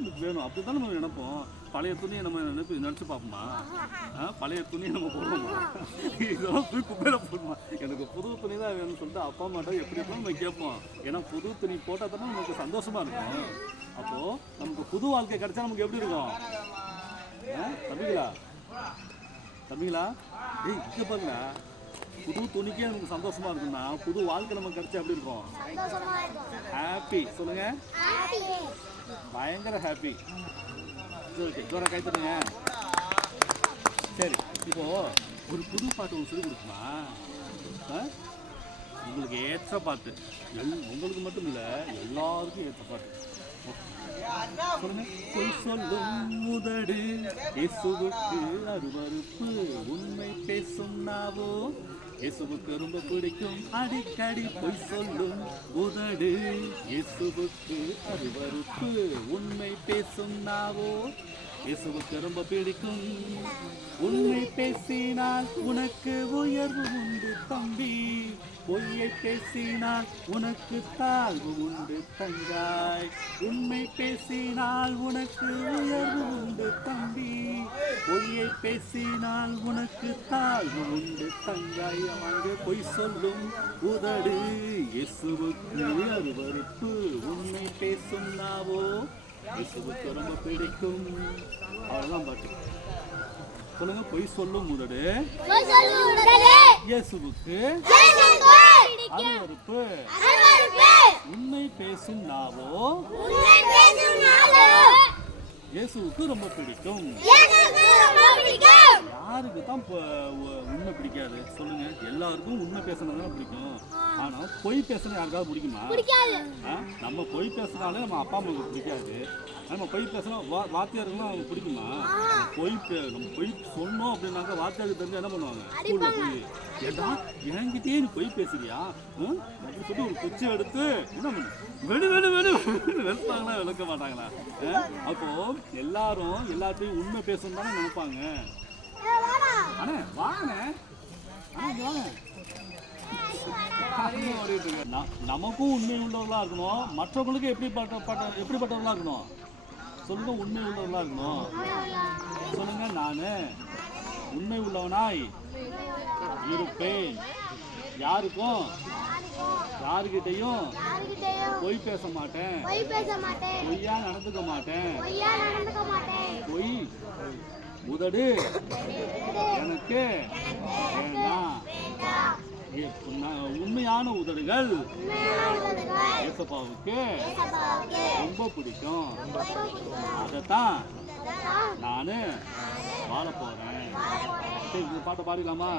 எனக்கு வேணும் அப்படி தான் நம்ம நினைப்போம். பழைய துணியை நம்ம நினச்சி பார்ப்போமா? பழைய துணியை நம்ம போடுவோமா? இதெல்லாம் போய் குப்பையில் போடுமா? எனக்கு புது துணி தான் வேணும்னு சொல்லிட்டு அப்பா அம்மாட்ட எப்படி எப்போ நம்ம கேட்போம். ஏன்னா புது துணி போட்டால் தானே நமக்கு சந்தோஷமாக இருக்கும். அப்போது நமக்கு புது வாழ்க்கை கிடைச்சா நமக்கு எப்படி இருக்கும்? தம்பிங்களா டேய் இங்கே பாருங்க, புது துணிக்கே நமக்கு சந்தோஷமா இருக்குன்னா புது வாழ்க்கை நமக்கு கிடைச்சா எப்படி இருக்கும்? ஹாப்பி சொல்லுங்க, பயங்கர ஹாப்பி. ஓகே ஜோரா கை தட்டுங்க. சரி இப்போ ஒரு புது பாட்டு உங்களுக்கு சொல்லி கொடுக்குமா? உங்களுக்கு ஏற்ற பாட்டு, உங்களுக்கு மட்டும் இல்லை எல்லாருக்கும் ஏற்ற பாட்டு சொல்லுங்க. பொய் சொல்லும் முதடு இயேசுவுக்கு அருவருப்பு, உண்மை பேசும் நாவோ இயேசுவுக்கு ரொம்ப பிடிக்கும். அடிக்கடி பொய் சொல்லும் உதடு இயேசுவுக்கு அருவருப்பு, உண்மை பேசும் நாவோ இயேசுவுக்கு ரொம்ப பிடிக்கும். உண்மை பேசினால் உனக்கு உயர்வு உண்டு தம்பி, பொய்யை பேசினால் உனக்கு தாழ்வு உண்டு தங்காய். உண்மை பேசினால் உனக்கு உயர்வு உண்டு தம்பி, பொய்யை பேசினால் உனக்கு தாழ்வு உண்டு தங்காய். அங்கே பொய் சொல்லும் உதடு இயேசுவுக்கு அருவருப்பு, உண்மை பேசும் நாவோ இயேசுவுக்கு ரொம்ப பிடிக்கும். அவ்வளோதான் பாட்டு. சொல்லுங்க. பொய் சொல்லும் உதடு இயேசுவுக்கு அருவருப்பு, உண்மை பேசும் நாவோ இயேசுவுக்கு ரொம்ப பிடிக்கும். யாருக்கு தான் உண்மை பிடிக்காது சொல்லுங்க? எல்லாருக்கும் உண்மை பேசுனதுதான் பிடிக்கும். ஆனா பொய் பேசுறது யாருக்காவது பிடிக்குமா? நம்ம பொய் பேசுனாலே நம்ம அப்பா அம்மாவுக்கு பிடிக்காது. நம்ம பொய் பேசினா வாத்தியாருக்குலாம் அவங்க பிடிக்குமா? நம்ம பொய் சொன்னோம் அப்படின்னாக்கா வாத்தியாருக்கு தெரிஞ்சு என்ன பண்ணுவாங்க? ஸ்கூல்ல போய் ஏடா என்கிட்டயே நீ பொய் பேசுறியா அப்படின்னு சொல்லி ஒரு குச்சி எடுத்து என்ன பண்ணு வெளுப்பாங்களா விளக்க மாட்டாங்களா? அப்போ எல்லாரும் எல்லாத்தையும் உண்மை பேசணும் தானே நினைப்பாங்க. ஆனா வாங்க நமக்கும் உண்மை உள்ளவர்களா இருக்கணும், மற்றவங்களுக்கு எப்படிப்பட்டவர்களா இருக்கணும் சொல்லுங்க? உண்மை உள்ளவர்களா இருக்கணும் சொல்லுங்க. நானு உண்மை உள்ளவனாய் இருப்பேன், யாருக்கும் யாருக்கிட்டையும் பொய் பேச மாட்டேன், பொய்யா நடந்துக்க மாட்டேன். பொய் உதடு எனக்கு வேண்டாம். உண்மையான உதடுகள் ஏசப்பாவுக்கு ரொம்ப பிடிக்கும். அதைத்தான் நானு வாழ போறேன். சரி இந்த பாட்டை பாடிக்கலாமா?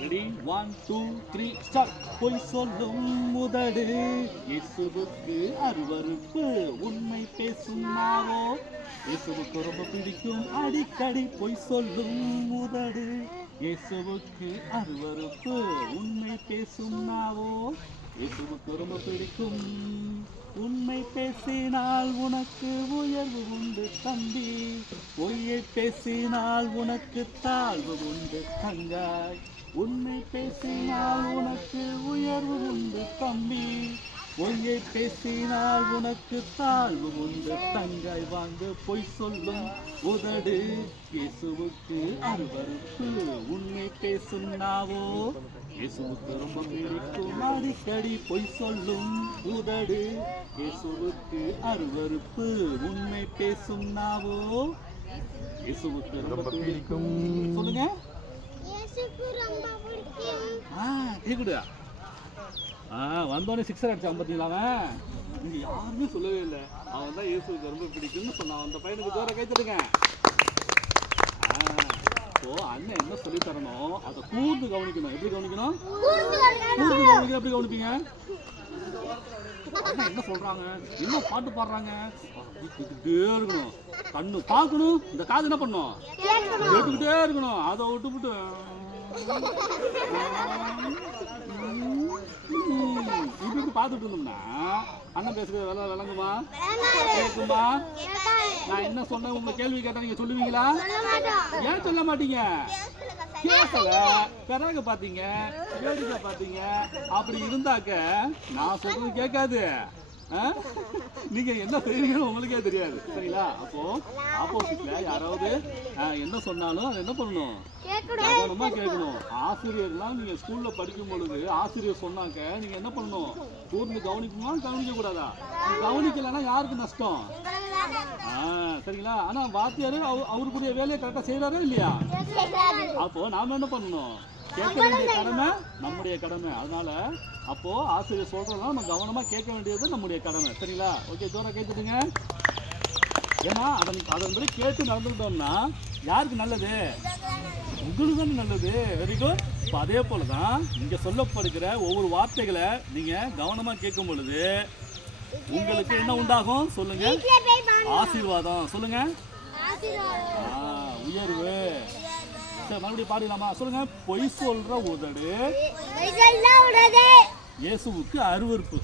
Ready 1 2 3 start. பொய் சொல்லும் உதடு இயேசுவுக்கு அருவருப்பு, உண்மை பேசும் நாவோ இயேசுவுக்கு ரொம்ப பிடிக்கும். அடிக்கடி பொய் சொல்லும் உதடு இயேசுவுக்கு அருவருப்பு, உண்மை பேசும் நாவோ இயேசுவுக்கு ரொம்ப பிடிக்கும். உண்மை பேசினால் உனக்கு உயர்வு உண்டு தம்பி, பொய்யை பேசினால் உனக்கு தாழ்வு உண்டு தங்காய். உண்மை பேசினால் உனக்கு உயர்வு உண்டு தம்பி, பொய்யை பேசினால் உனக்கு தாழ்வு உண்டு தங்காய். வாங்க பொய் சொல்லும் உதடு இயேசுவுக்கு அருவருப்பு, உண்மை பேசும் நாவோ இயேசுவுக்கு ரொம்ப பிடிக்கும். அடிக்கடி பொய் சொல்லும் உதடு இயேசுவுக்கு அருவருப்பு, உண்மை பேசும் நாவோ இயேசுவுக்கு ரொம்ப பிடிக்கும். சொல்லுங்க. கேக்குதா? வந்தோடனே சிக்ஸர் அடிச்சான் பார்த்தீங்களா? அவன் இங்க யாருமே சொல்லவே இல்லை, அவன் தான் இயேசுவுக்கு ரொம்ப பிடிக்கும்னு சொன்னான். அந்த பையனுக்கு ஜோர கை தட்டுங்க. அண்ணன் என்ன சொல்லி தரணும் அதை கூர்ந்து கவனிக்கணும். எப்படி கவனிக்கணும்? கூர்ந்து கவனிக்க. எப்படி கவனிப்பீங்க? அண்ணன் என்ன சொல்றாங்க, என்ன பாட்டு பாடுறாங்க இருக்கணும். கண்ணு பார்க்கணும், இந்த காது என்ன பண்ணும்? கேட்டுக்கிட்டே இருக்கணும். அதை விட்டுவிட்டு இப்படி பார்த்துட்டு இருந்தோம்னா அண்ணன் பேசுறது விளங்குமா? கேட்குமா? நான் என்ன சொன்னேன் உங்க கேள்வி கேட்டா நீங்க சொல்லுவீங்களா? ஏன் சொல்ல மாட்டீங்க? கேட்கல, பிறகு பாத்தீங்க, வேடிக்கை பாத்தீங்க. அப்படி இருந்தாக்க நான் சொல்றது கேட்காது, நீங்க என்ன செய்றீங்கன்னு உங்களுக்கே தெரியாது சரிங்களா. அப்போ ஆப்போசிட்ல யாராவது என்ன சொன்னாலும் அதை என்ன பண்ணணும், கவனமா கேட்கணும். ஆசிரியர்லாம் நீங்க ஸ்கூல்ல படிக்கும் பொழுது ஆசிரியர் சொன்னாக்க நீங்க என்ன பண்ணணும், கூர்ந்து கவனிக்கணுமா கவனிக்க கூடாதா? கவனிக்கலன்னா யாருக்கு நஷ்டம்? சரிங்களா. ஆனா வாத்தியாரு அவருக்குரிய வேலையை கரெக்டா செய்யறாரா இல்லையா? அப்போ நாம என்ன பண்ணணும், கேட்க வேண்டிய கடமை நம்முடைய கடமை. அதனால அப்போ ஆசிரியர் சொல்றதுனால நம்ம கவனமா கேட்க வேண்டியது நம்முடைய கடமை சரிங்களா. ஓகே, ஜோரா கேட்டுடுங்க. ஏன்னா அதன்படி கேட்டு நடந்துக்கிட்டோம்னா யாருக்கு நல்லது, உங்களுக்கு தானே நல்லது. Very good. இப்போ அதே போல தான் இங்கே சொல்லப்படுகிற ஒவ்வொரு வார்த்தைகளை நீங்கள் கவனமாக கேட்கும் பொழுது உங்களுக்கு என்ன உண்டாகும் சொல்லுங்க, ஆசீர்வாதம். சொல்லுங்க, உயர்வு. சரி, மறுபடியும் பாடிடலாமா? சொல்லுங்க, பொய் சொல்ற உதடு இயேசுவுக்கு அருவருப்பு.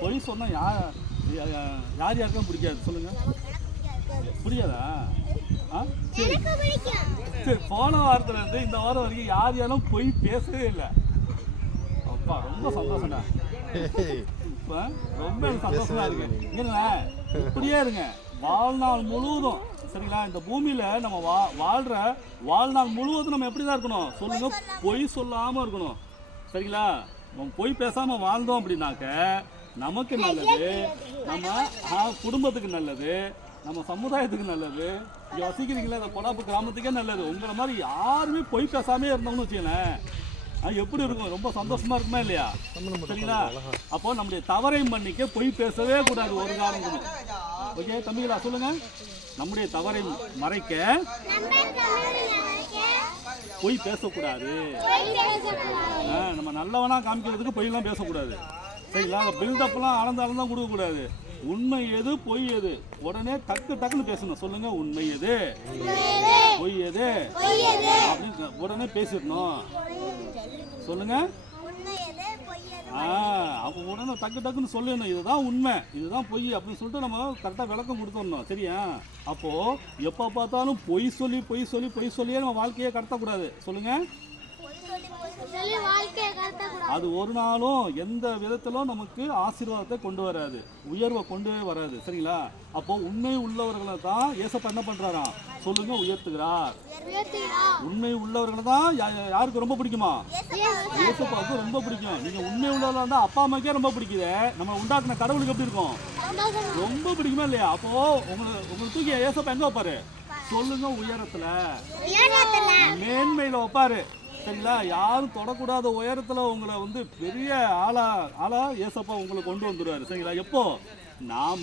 பொய் சொன்னா யாருக்கும் பிடிக்காது சொல்லுங்க, புரியாதா? சரி, போன வாரத்துல இருந்து இந்த வாரம் வரைக்கும் யாரும் பொய் பேசவே இல்லை. அப்பா ரொம்ப சந்தோஷம்டா, ரொம்ப சந்தோஷமா இருக்கு. இப்படியே இருங்க வாழ்நாள் முழுவதும் சரிங்களா. இந்த பூமியில நம்ம வாழ்ற வாழ்நாள் முழுவதும் நம்ம எப்படிதான் இருக்கணும் சொல்லுங்க, பொய் சொல்லாம இருக்கணும் சரிங்களா. நம்ம பொய் பேசாம வாழ்ந்தோம் அப்படின்னாக்க நமக்கு நல்லது, நம்ம குடும்பத்துக்கு நல்லது, நம்ம சமுதாயத்துக்கு நல்லது, இங்க வசிக்கிறீங்களா இந்த கொடாப்பு கிராமத்துக்கே நல்லது. உங்களை மாதிரி யாருமே பொய் பேசாமே இருந்தோம்னு வச்சுக்கலேன், எப்படி இருக்கும், ரொம்ப சந்தோஷமா இருக்குமா இல்லையா சரிங்களா. அப்போ நம்முடைய தவறை மன்னிக்க பொய் பேசவே கூடாது ஒரு காரணம். ஓகே தம்பிகளா, சொல்லுங்க, நம்முடைய தவறை மறைக்க பொய் பேசக்கூடாது. நம்ம நல்லவனா காமிக்கிறதுக்கு பொய்யெல்லாம் பேசக்கூடாது சரிங்களா. பில்டப்லாம் அளந்தாலும் கொடுக்கக்கூடாது. உண்மை எது பொய் எது உடனே டக்குன்னு பேசணும். சொல்லுங்க, உண்மை எது பொய் எது அப்படின்னு உடனே பேசிடணும். சொல்லுங்க, அப்போ உடனே டக்குன்னு சொல்லணும், இதுதான் உண்மை இதுதான் பொய் அப்படின்னு சொல்லிட்டு நம்ம கரெக்டாக விளக்கம் கொடுத்துடணும் சரியா. அப்போ எப்போ பார்த்தாலும் பொய் சொல்லியே நம்ம வாழ்க்கையை கடத்தக்கூடாது. சொல்லுங்க, அது ஒரு நாளும் எந்த விதத்திலும் நமக்கு ஆசீர்வாதத்தை கொண்டு வராது, உயர்வை கொண்டு வராது சரிங்களா. அப்போ உண்மை உள்ளவர்களை தான் ஏசப்பா என்ன பண்றாராம் சொல்லுங்க, உயர்த்துகிறார். உண்மை உள்ளவர்களை தான் யாருக்கு ரொம்ப பிடிக்குமா, ஏசப்பாவுக்கு ரொம்ப பிடிக்கும். நீங்க உண்மை உள்ளவர்களா இருந்தா அப்பா அம்மாக்கே ரொம்ப பிடிக்குது, நம்ம உண்டாக்குன கடவுளுக்கு எப்படி இருக்கும், ரொம்ப பிடிக்குமா இல்லையா. அப்போ உங்களுக்கு தூக்கி ஏசப்பா எங்க வைப்பாரு சொல்லுங்க, உயரத்துல மேன்மையில வைப்பாரு சரிங்களா. யாரும் தொடக்கூடாத உயரத்துல உங்களை பெரிய ஆளா ஏசப்பா உங்களை கொண்டு வந்துடுவாரு சரிங்களா. எப்போ நாம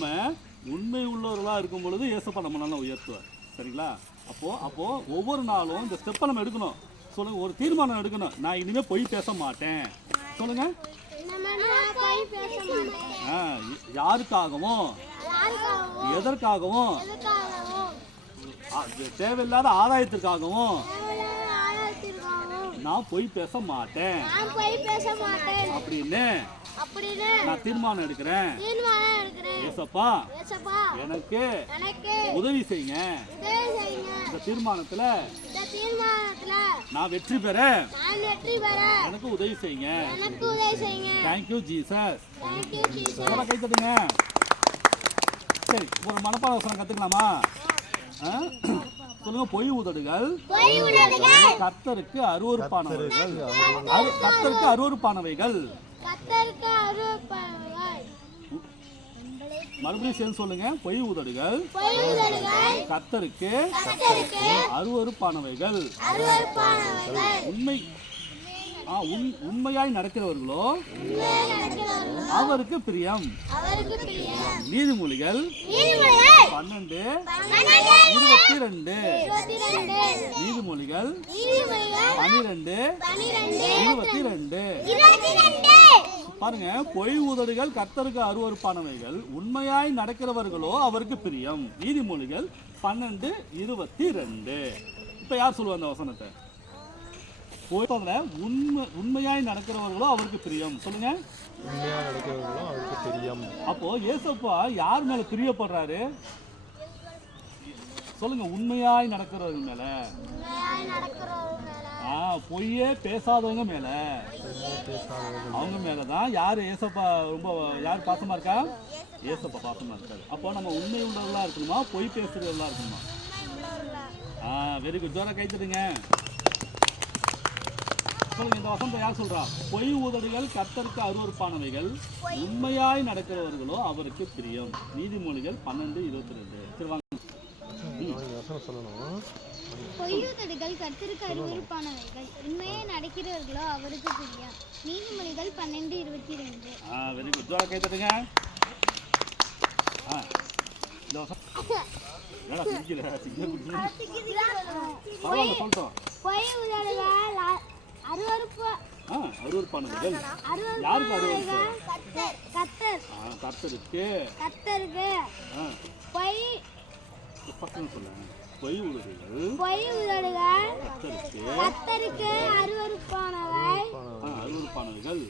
உண்மை உள்ளவர்களா இருக்கும் பொழுது ஏசப்பா நம்ம நல்லா உயர்த்துவார் சரிங்களா. அப்போ ஒவ்வொரு நாளும் இந்த ஸ்டெப்பை நம்ம எடுக்கணும். சொல்லுங்க, ஒரு தீர்மானம் எடுக்கணும், நான் இனிமே பொய் பேச மாட்டேன். சொல்லுங்க, யாருக்காகவும் எதற்காகவும் தேவையில்லாத ஆதாயத்திற்காகவும் நான் பொய் பேச மாட்டேன் அப்படின்னு நான் தீர்மானம் எடுக்கிறேன். ஏசப்பா எனக்கு உதவி செய்யுங்க, இந்த தீர்மானத்துல நான் வெற்றி பெற எனக்கு உதவி செய்யுங்க. Thank you Jesus. கை தட்டுங்க. சரி, ஒரு மனப்பாட வசனம் கத்துக்கலாமா? சொல்லுங்க, பொய் உதடுகள் கர்த்தருக்கு அருவருப்பானவைகள். கர்த்தருக்கு அருவருப்பானவைகள். மறுபடியும் சேர்ந்து சொல்லுங்க, பொய் உதடுகள் கர்த்தருக்கு அருவருப்பானவைகள். உண்மையாய் நடக்கிறவர்களோ அவருக்கு பிரியம். நீதிமொழிகள் 12:22. நீதிமொழிகள் 12:22. பாருங்க, பொய் உதடுகள் கர்த்தருக்கு அருவருப்பானவைகள், உண்மையாய் நடக்கிறவர்களோ அவருக்கு பிரியம். நீதிமொழிகள் 12:22. இப்ப யார் சொல்லுவா அந்த வசனத்தை? உண்மையாய் நடக்கிறவர்களோ அவருக்கு பிரியம். சொல்லுங்க, உண்மையாய் நடக்கிறவர்களோ அவருக்கு பிரியம். அப்போ ஏசப்பா யார் மேல பிரியப்படுறாரு சொல்லுங்க, உண்மையாய் நடக்கிறவர்கள் மேல. பொய்யே பேசாதவங்க மேல, அவங்க மேலதான் யார் ஏசப்பா ரொம்ப யார் பாசமா இருக்கா? ஏசப்பா பாசமா இருக்காரு. அப்போ நம்ம உண்மை உள்ளவர்களா இருக்கணுமா, பொய் பேசுறவர்களா இருக்கணுமா? Very good. ஜோரா கை தட்டுங்க. சொல்லுங்க, இந்த வசனத்தை யார் சொல்றா? பொய் உதடுகள் கர்த்தருக்கு அருவருப்பானவைகள், உண்மையாய் நடக்கிறவர்களோ அவருக்கு பிரியம். நீதிமொழிகள் 12:22. சரி வாங்க. பொய்யுதடுகள் கர்த்தருக்கு அருவருப்பானவைகள், உண்மையாய் நடக்கிறவர்களோ அவருக்கு பிரியம். நீதிமொழிகள் 12:22. Very good. ஜோரா கை தட்டுங்க. இந்த வசனம் என்னடா சிரிக்கல? சிரிக்கல பரவாயில்ல சொல்லிட்டோம். பொய் உதடுகள் அருவருப்பானவைகள் யாருக்கு அருவருப்பு? கர்த்தருக்கு. பசங்க சொல்லுங்க. பொய் உதடுகள் கர்த்தருக்கு அருவருப்பானவைகள்,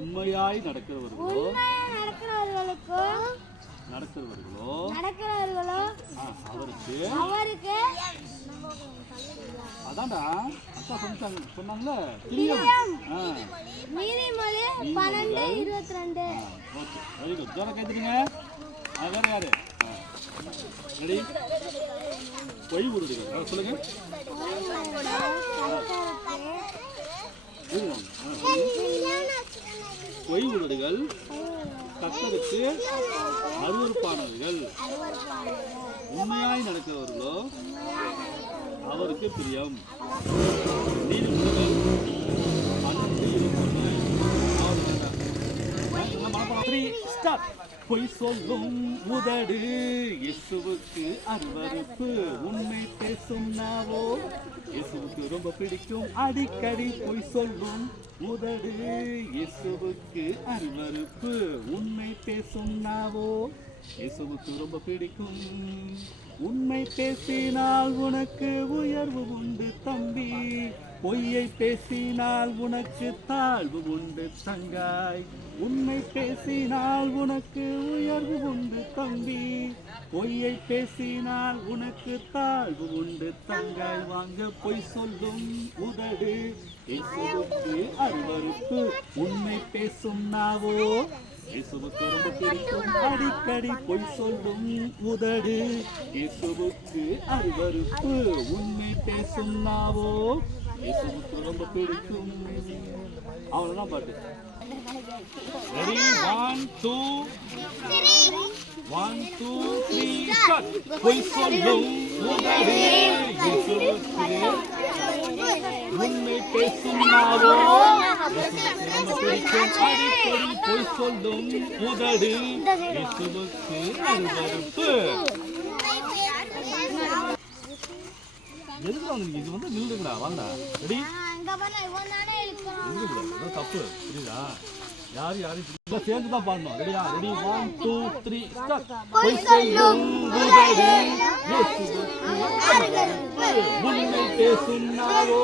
உண்மையாய் நடக்கிறவர்களோ அவருக்கு அதான்டா அக்கா சொன்னாங்கல்ல பிரியம். நீதிமொழி 12:22. Okay, very good. ஜோரா கேட்டுருங்க. வேற யாரு? ரெடி? பொய் உதடுகள் சொல்லுங்க. பொய் உதடுகள் கர்த்தருக்கு அருவருப்பானவைகள், உண்மையாய் நடக்கிறவர்களோ அவருக்கு பிரியம். நீதிமொழிகள் 12:22. பொய் சொல்லும் உதடு இயேசுவுக்கு அருவருப்பு, உண்மை பேசும் நாவோ இயேசுவுக்கு ரொம்ப பிடிக்கும். அடிக்கடி பொய் சொல்லும் உதடு இயேசுவுக்கு அருவருப்பு, உண்மை பேசும் நாவோ இயேசுவுக்கு ரொம்ப பிடிக்கும். உண்மை பேசினால் உனக்கு உயர்வு உண்டு தம்பி, பொய்யை பேசினால் உனக்கு தாழ்வு உண்டு தங்காய். உண்மை பேசினால் உனக்கு உயர்வு உண்டு தம்பி, பொய்யை பேசினால் உனக்கு தாழ்வு உண்டு தங்காய். வாங்க, பொய் சொல்லும் உதடு இயேசுவுக்கு அருவருப்பு, உண்மை பேசும் நாவோ இயேசுவுக்கு ரொம்ப பிடிக்கும். அடிக்கடி பொய் சொல்லும் உதடு இயேசுவுக்கு அருவருப்பு, உண்மை பேசும் நாவோ இயேசுவுக்கு ரொம்ப பிடிக்கும். அவ்வளவுதான் பாட்டு. ரெடி? 1 2 3 பொய் சொல்லும் உதடு இயேசுவுக்கு உண்மை பேசும் நாவோ இயேசுவுக்கு பிடிக்கும். அடிக்கடி பொய் சொல்லும் உதடு இயேசுவுக்கு அருவருப்பு. எதுக்கு வந்து இது வந்து நில்லுங்கடா, வாங்கடா. ரெடி? தப்பு புரியுதா? யாரு சேர்ந்து தான் பாடணும். ரெடியா? ரெடி? 1 2 3 ஸ்டார்ட். பொய் சொல்லும் உதடு இயேசுவுக்கு அருவருப்பு, உண்மை பேசும் நாவோ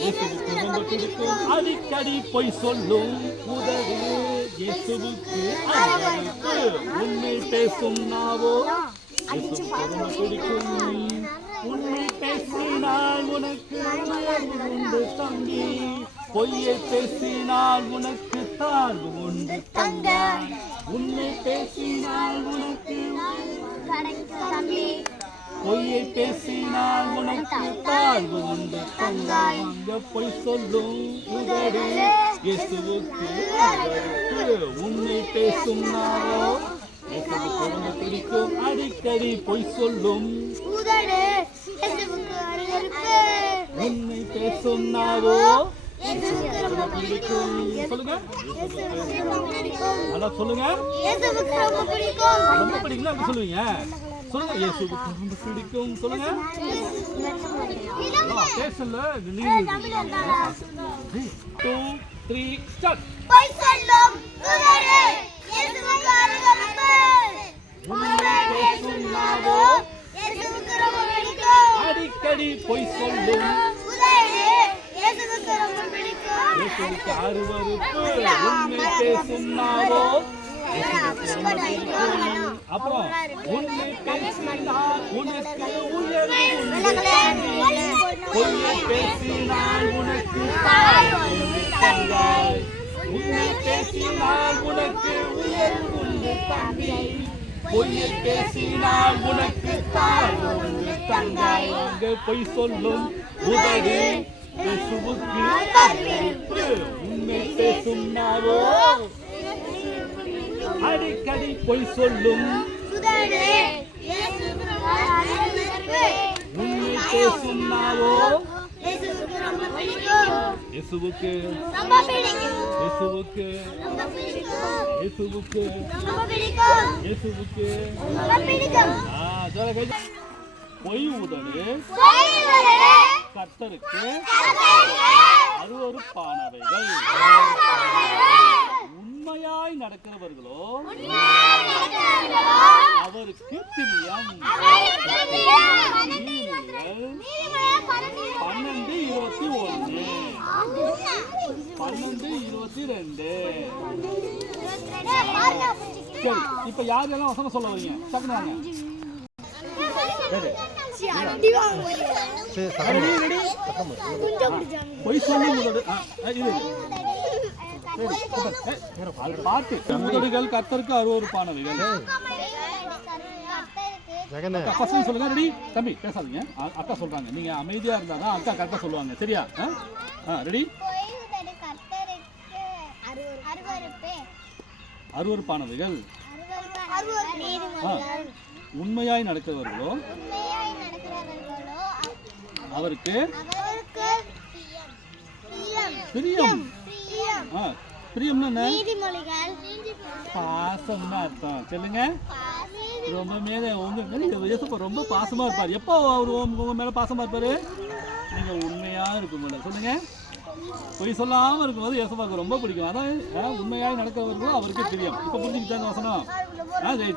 இயேசுவுக்கு ரொம்ப பிடிக்கும். அடிக்கடி பொய் சொல்லும் உதடு இயேசுவுக்கு அருவருப்பு, உண்மை பேசும் நாவோ இயேசுவுக்கு ரொம்ப பிடிக்கும். உண்மை பேசினால் உனக்கு உயர்வு உண்டு தம்பி, பொய்யை பேசினால் உனக்கு தாழ்வு உண்டு தங்காய். உண்மை பேசினால் உனக்கு பொய்யை பேசினால் உனக்கு தாழ்வு உண்டு தங்காய். அங்க பொய் சொல்லும் உதடு இயேசுவுக்கு அருவருப்பு, உண்மை பேசும் நாவோ இயேசுவுக்கு ரொம்ப பிடிக்கும். அடிக்கடி பொய் சொல்லும் உதடு இயேசுவுக்கு அருவருப்பு, உண்மை பேசும் நாவோ இயேசுவுக்கு ரொம்ப பிடிக்கும். சொல்லுங்க, நல்லா சொல்லுங்க. இயேசுவுக்கு ரொம்ப பிடிக்கும். ரொம்ப பிடிக்கும்னா எப்படி சொல்லுவீங்க? சொல்லுங்க, இயேசுவுக்கு ரொம்ப பிடிக்கும். சொல்லுங்க. பேசல 2 3 ஸ்டார்ட். பொய் சொல்லும் உதடு இயேசுவுக்கு அருவருப்பு, உண்மை பேசும் நாவோ இயேசுவுக்கு ரொம்ப பிடிக்கும். அடிக்கடி பொய் சொல்லும் உதடு இயேசுவுக்கு ரொம்ப பிடிக்கும். இயேசுவுக்கு அருவருப்பு, உண்மை பேசும் நாவோ அப்புறம் உன்னை பேசினால் உனக்கு உயர்வு பொய்யை பேசினால் உனக்கு தங்காய் உன்னை பேசினால் உனக்கு உயர்வு உண்டு தம்பி பொய்யை பேசினால் உனக்கு தாழ்வு தங்காய் அங்கே பொய் சொல்லும் உதடு இயேசுவுக்கு அர்ப்பணிப்பு உண்மை பேசும் நாவோ அடிக்கடி பொய் சொல்லும் உண்மை பேசும் நாவோ இயேசுவுக்கு இயேசுவுக்கு இயேசுவுக்கு இயேசுவுக்கு பொய் உதடு கர்த்தருக்கு அருவருப்பானவைகள் உண்மையாய் நடக்கிறவர்களோ அவருக்கு பிரியம் 12:21 12:22 சரி இப்ப யார் எல்லாம் வசனம் சொல்ல வரீங்க டக்குனு வாங்க பொய் சொல்லும் பாட்டு உதடுகள் கர்த்தருக்கு அருவருப்பானவைகள் பசங்க சொல்லுங்க ரெடி தம்பி பேசாதீங்க அக்கா சொல்றாங்க நீங்க அமைதியா இருந்தாதான் அக்கா கரெக்டா சொல்லுவாங்க சரியா ரெடி அருவருப்பானவைகள் உண்மையாய் நடக்கிறவர்களோ அவருக்கு பிரியம் பிரியம்னா பாசம்னு அர்த்தம் சொல்லுங்க ரொம்ப மேல உங்க மேல இயேசுப்பா ரொம்ப பாசமா இருப்பாரு எப்போ அவரு உங்க மேல பாசமா இருப்பாரு நீங்க உண்மையா இருக்கும் சொல்லுங்க பொய் சொல்லாம இருக்கும்போது இயேசுப்பாக்கு ரொம்ப பிடிக்கும் அதான் உண்மையாய் நடக்கிறவர்களோ அவருக்கு பிரியம் இப்ப புரிஞ்சுக்கிட்டாங்க வசனம்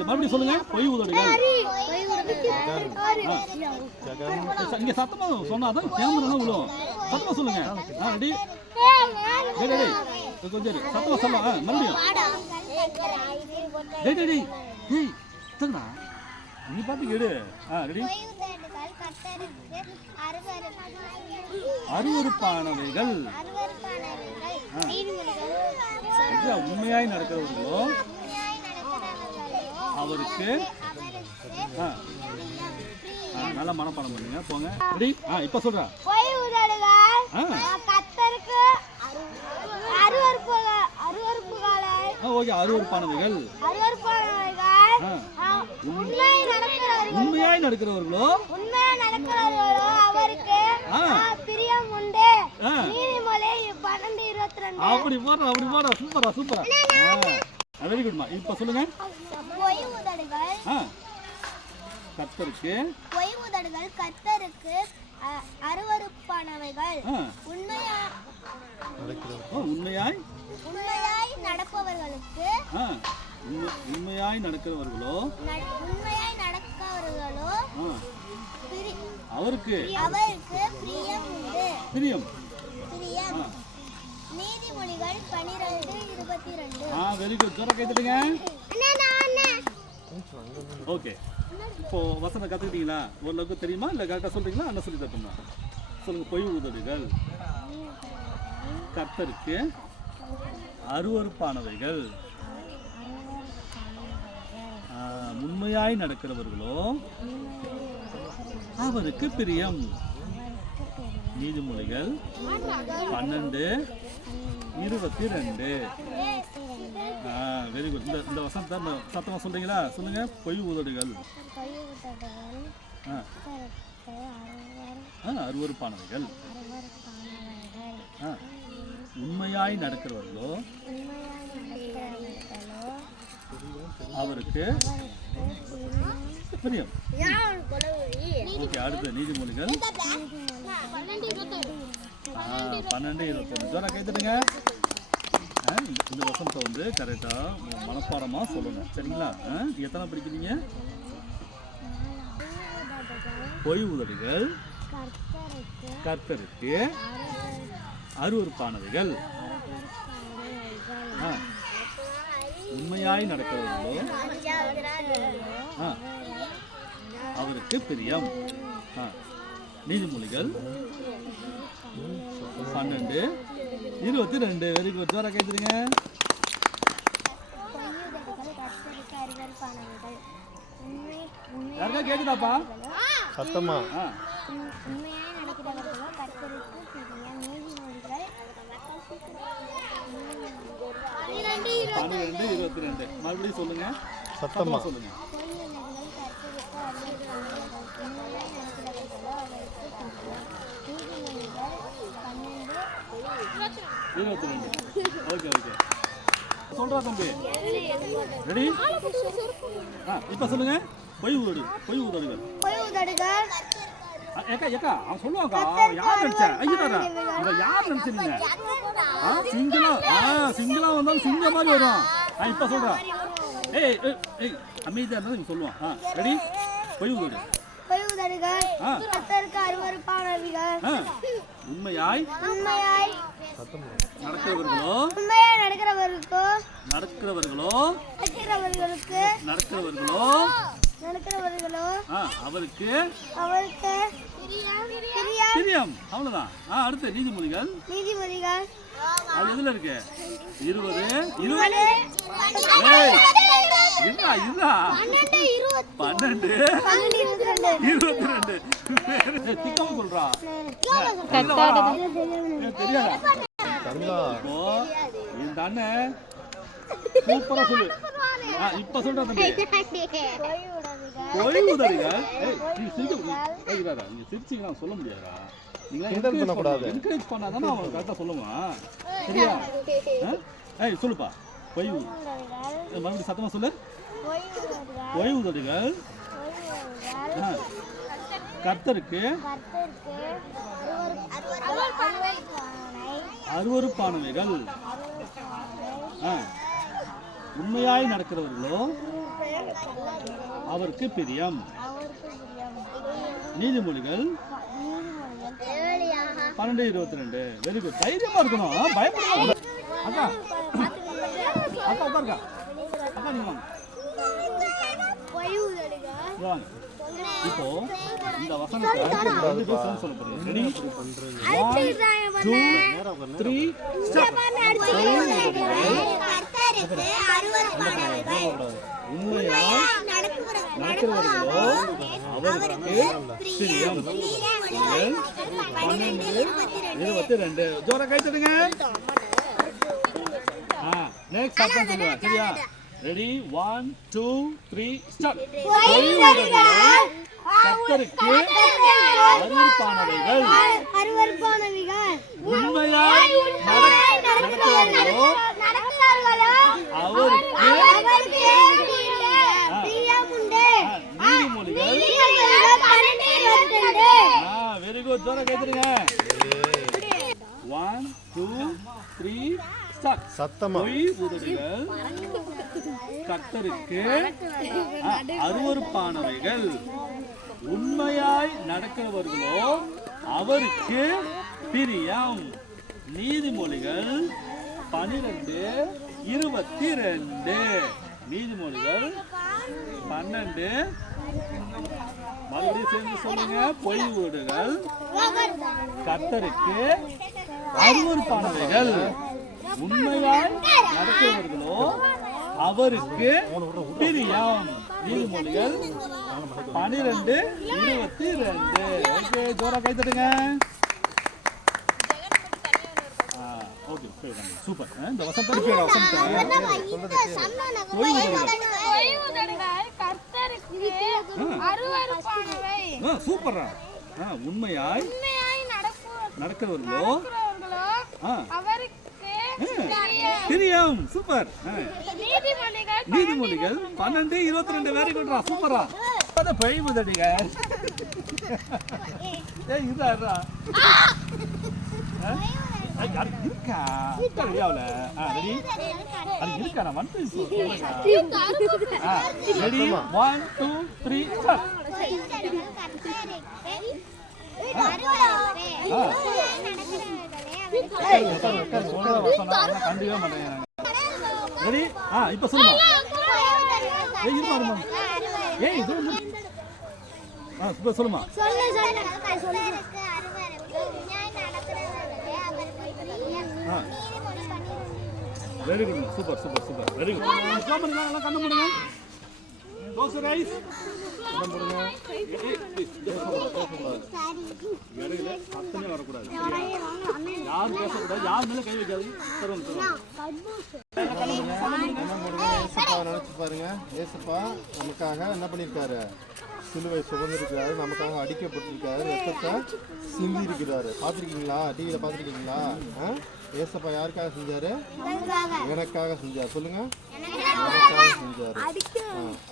மறுபடியும் சொல்லுங்க பொய் உதடுகள் இங்க சத்தமா சொன்னாதான் கேமரா விழும் சத்தமா சொல்லுங்க ரெடி கொஞ்சம் சத்தமா சொல்ல மறுபடியும் நீ பாட்டுக்கு எடு ரெடி அருவருப்பானவைகள் உண்மையாய் நடக்கிறவர்களோ அவருக்கு நல்ல மனப்பாடம் பண்ணுங்க போங்க ரெடி இப்ப சொல்றேன் அருவருப்பானவைகள் உண்மையாய் நடக்கிறவர்களோ அப்படி போடுற சூப்பரா சூப்பரா வெரி குட்மா இப்ப சொல்லுங்க கர்த்தருக்கு அருவருப்பானவைகள் உண்மையாய் நடப்பவர்களுக்கு உண்மையாய் நடக்கிறவர்களோ அவருக்கு பிரியம் நீதிமொழிகள் 12:22 வெரி குட் ஜோரா கைத்தட்டுங்க ஓகே இப்போ வசனம் கத்துக்கிட்டீங்களா ஓரளவுக்கு தெரியுமா இல்லை கரெக்டாக சொல்றீங்களா அண்ணன் சொல்லி தட்டுமா சொல்லுங்க பொய் உதடுகள் கர்த்தருக்கு அருவருப்பானவைகள் உண்மையாய் நடக்கிறவர்களோ அவருக்கு பிரியம் நீதிமொழிகள் 12:22 வெரி குட் இந்த வசனத்தை சத்தமா சொல்றீங்களா சொல்லுங்க பொய் உதடுகள் அருவருப்பானவைகள் உண்மையாய் நடக்கிறவர்களோ அவருக்கு பிரியம் ஓகே அடுத்த நீதிமொழிகள் 12:21 ஜோரா கைத்தட்டுங்க இந்த வசனத்தை வந்து கரெக்டா மனப்பாடமா சொல்லுங்க சரிங்களா எத்தனை படிக்கிறீங்க பொய் உதடுகள் கர்த்தருக்கு அருவருப்பானவைகள் உண்மையாய் நடக்கிறவர்களோ அவருக்கு பிரியம். நீதிமொழிகள் 12:22. Very good. ஜோரா கேட்டுருங்க. யாருக்கா கேக்குதாப்பா? சத்தமா. உண்மையாய் நடக்கிறவர்களோ கர்த்தருக்கு பிரியம். நீதிமொழிகள் 12:22. மறுபடியும் சொல்லுங்க. சத்தமா சொல்லுங்க. ஓகே ஓகே சொல்றா தம்பி. ரெடி? இப்ப சொல்லுங்க. பொய் உதடுகள். ஏக்கா ஏக்கா அவன் சொல்லுவாங்க. யார் நினைச்சா? ஐயா இதை யார் நினைச்சீங்க? சிங்களா வந்தாலும் சிங்க மாதிரி வரும். இப்ப சொல்றா. ஏய் ஏய் அமைதியா இருந்தா நீங்க சொல்லுவான். ரெடி? பொய் உதடுகள். உண்மையாய் நடக்கிறவர்களோ அவருக்கு பிரியம். அவ்வளவுதான். அடுத்து நீதிமொழிகள். அது எதுல இருக்கு? 20. 12. திக்கம் சொல்றா. தெரியாதா? இந்த அண்ணன் சூப்பரா சொல்லு. இப்ப சொல்ற தம்பி. பொய் உதடுகள். நீங்க சிரிச்சீங்கன்னா சொல்ல முடியாதா? நீங்க என்கரேஜ் பண்ணாதானே அவங்க கரெக்டா சொல்லுவான். சரியா? சொல்லுப்பா. பொய் மறுபடியும் சத்தமா சொல்லு. பொய் உதடுகள் கர்த்தருக்கு அருவருப்பானவைகள். உண்மையாய் நடக்கிறவர்களோ அவருக்கு பிரியம். நீதிமொழிகள் 12:22. Very good. தைரியமா இருக்கணும். பயப்படக்கூடாது. அக்கா அக்கா உட்காருக்கா. அக்கா நீங்க வாங்க. இப்போ இந்த வசனத்தை 2 பேர் சேர்ந்து சொல்ல போறீங்க. ரெடி? 1 2 3 ஸ்டார்ட். உண்மையாய் நடக்கிறவர்களோ அவருக்கு பிரியம். 12:22. ஜோரா கை தட்டுங்க. நெக்ஸ்ட் சத்தம் சொல்லுங்க. சரியா? ரெடி? 1 2 3 ஸ்டார்ட். கர்த்தருக்கு அருவருப்பானவைகள் உண்மையாய் நடக்கிறவர்களோ அவருக்கு நீதிமொழிகள். Very good. ஜோரா கேட்டுருங்க. 1 2 3 ஸ்டார்ட். சத்தமா. பொய் உதடுகள் கர்த்தருக்கு அருவருப்பானவைகள் உண்மையாய் நடக்கிறவர்களோ அவருக்கு பிரியம். நீதிமொழிகள் 12:22. நீதிமொழிகள் 12. மறுபடியும் சேர்ந்து சொல்லுங்க. பொய் உதடுகள் கர்த்தருக்கு அருவருப்பானவைகள் உண்மையாய் நடக்கிறவர்களோ அவருக்கு பிரியம். நீதிமொழிகள் 12:22. ஓகே. ஜோரா கை தட்டுங்க. Okay super. இந்த வசனத்தை சூப்பரா. உண்மையாய் நடக்கிறவர்களோ பிரியம். சூப்பர். நீதிமொழிகள் 12:22. வெரி குட்ரா. சூப்பரா. பொய் உதடுகள். இருக்கா ரெடியாவல? ரெடி? அது இருக்கா? நான் வந்து ரெடி? 1 2 3 ஸ்டார்ட். கண்டிப்பா மாட்டேங்க. ரெடி? இப்போ சொல்லுமா. ஏய் இருமா. ஏய் இது இப்போ சொல்லுமா. Very good. Super. Very good. எல்லாம் கண்ணு மூடுங்க. Close your eyes. கண்ணு மூடுங்க. இடையில சத்தமே வரக்கூடாது. யாரும் பேசக்கூடாது. யார் மேலே கை வைக்காது. ஏசப்பா நினைச்சு பாருங்க. ஏசப்பா நமக்காக என்ன பண்ணியிருக்காரு? சிலுவை சுமந்திருக்கிறாரு, நமக்காக அடிக்கப்பட்டிருக்காரு, ரத்தத்தை சிந்தி இருக்கிறாரு. பார்த்துருக்கீங்களா? டிவியில் பார்த்துருக்கீங்களா? ஏசப்பா யாருக்காக செஞ்சாரு? எனக்காக செஞ்சார். சொல்லுங்க, எனக்காக செஞ்சாரு.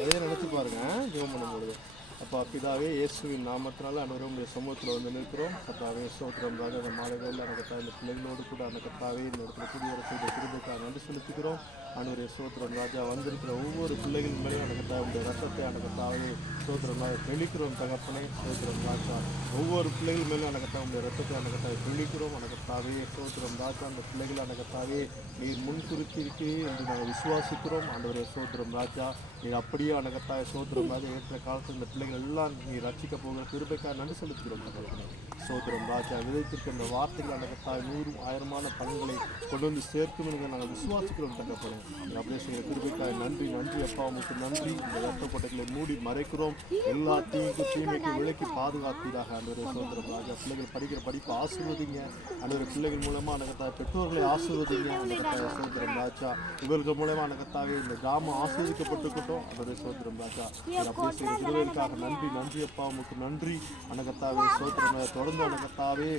அதே நினைச்சு பாருங்க ஜெபம் பண்ணும்பொழுது. அப்பா பிதாவே, இயேசுவின் நாமத்தினால அனைவருடைய சமூகத்தில் வந்து நிற்கிறோம். கத்தாவே சோத்திரம் ராஜா, அந்த மாலைகளில் அனக்கத்தா இந்த பிள்ளைகளோடு கூட அனக்கத்தாவே இந்த இடத்துல குடியேற செய்த திரும்பிக்காக நன்றி செலுத்துகிறோம். அனைவருடைய சோத்திரம் ராஜா, வந்திருக்கிற ஒவ்வொரு பிள்ளைகள் மேலேயும் அனக்கத்தா இந்த ரத்தத்தை அனக்கத்தாவே சோத்திரம் ராஜா தெளிக்கிறோம். தகப்பனை சோத்திரம் ராஜா, ஒவ்வொரு பிள்ளைகள் மேலும் அனக்கத்தா உடைய ரத்தத்தை அனக்கத்தாவை தெளிக்கிறோம். அனக்கத்தாவே சோத்திரம் ராஜா, அந்த பிள்ளைகள் அனக்கத்தாவே நீர் முன்குறித்திருக்கிறீர் என்று நாங்கள் விசுவாசிக்கிறோம். ஆண்டவரே சோத்திரம் ராஜா, நீர் அப்படியே அனக்கத்தாவை சோத்திரம் ராஜா, ஏற்ற காலத்தில் இந்த பிள்ளைகள் எல்லாம் நீ ரட்சிக்க போகிற கிருபைக்காக நன்றி செலுத்துகிறோம். சோத்திரம் ராஜா, விதைத்திருக்க இந்த வார்த்தைகள் அனக்கத்தாய் 100,000 பலன்களை கொண்டு வந்து சேர்க்கும் என்று நாங்கள் விசுவாசிக்கிறோம். தகப்பனே அப்படியே செய்கிற கிருபைக்காய் நன்றி அப்பா, உங்களுக்கு நன்றி. இந்த ரத்த கொட்டைகளை மூடி மறைக்கிறோம். எல்லா தீமைக்கு விலக்கி பாதுகாப்பீராக. ஆண்டவரே சோத்திரம் ராஜா, பிள்ளைகள் படிக்கிற படிப்பு ஆசீர்வதிங்க. ஆண்டவரே பிள்ளைகள் மூலமா அனக்கத்தாய் பெற்றோர்களை ஆசீர்வதிங்க. அனக்கத்தாய் சோத்திரம் ராஜா, இவர்கள் மூலமா அனக்கத்தாவே இந்த கிராமம் ஆசீர்வதிக்கப்பட்டிருக்கட்டும். ஆண்டவரே சோத்திரம் ராஜா, அப்படியே செய்கிற கிருபைக்காக நன்றி அப்பா, உங்களுக்கு நன்றி. அனக்கத்தாவே சோத்திரம் தொடர்ந்து அனக்கத்தாவே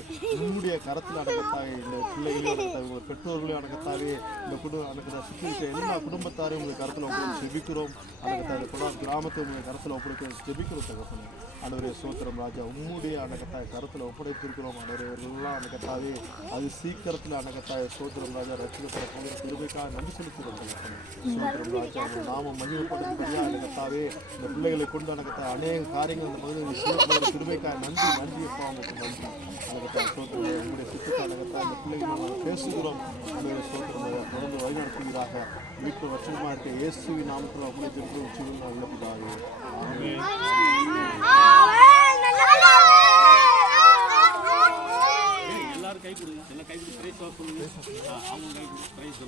உங்களுடைய கரத்தில் அனக்கத்தாவே இந்த பிள்ளைகளையும் அனக்கத்தாவே உங்கள் பெற்றோர்களையும் அனக்கத்தாவே இந்த அனக்கத்தா சுற்றி எல்லா குடும்பத்தாரையும் உங்கள் கரத்தில் ஒப்படைத்து ஜெபிக்கிறோம். அனக்கத்தா கிராமத்தை உங்கள் கரத்தில் ஒப்படைத்து ஜெபிக்கிறோம். தகப்பனே ஆண்டவரே சோத்திரம் ராஜா, உங்களுடைய அனக்கத்தாய் கரத்தில் ஒப்படைத்திருக்கிறோம். ஆண்டவரே இவர்களெல்லாம் அனக்கத்தாவே அது சீக்கிரத்தில் அனக்கத்தாய் சோத்திரம் ராஜா ரட்சிக்கப்பட போகிற கிருபைக்காக நன்றி செலுத்துகிறோம். சோத்திரம் ராஜா, உங்கள் நாமம் மகிமைப்படும்படியாக அனக்கத்தாவே இந்த பிள்ளைகளை கொண்டு அனக்கத்தாய் அநேக காரியங்கள் அந்த பகுதியில் செய்யப்படுகிற கிருபைக்காக நன்றி அப்பா, உங்களுக்கு நன்றி. அனக்கத்தாய் சோத்திரம் உங்களுடைய சித்தத்தை அனக்கத்தாய் இந்த பிள்ளைகளை நாங்கள் பேசுகிறோம். ஆண்டவரே சோத்திரம் தொடர்ந்து வழிநடத்துவீராக. வீட்டு வருஷமாக இருக்க இயேசுவின் நாமத்தில் உங்களை ஜெபம் உச்சிகள் நல்ல பிதாவே. எல்லாரும் கை கொடுங்க. எல்லாம் கை கொடுத்து பிரைஸ் சொல்லுங்க. அவங்க கை கொடுத்து பிரைஸ்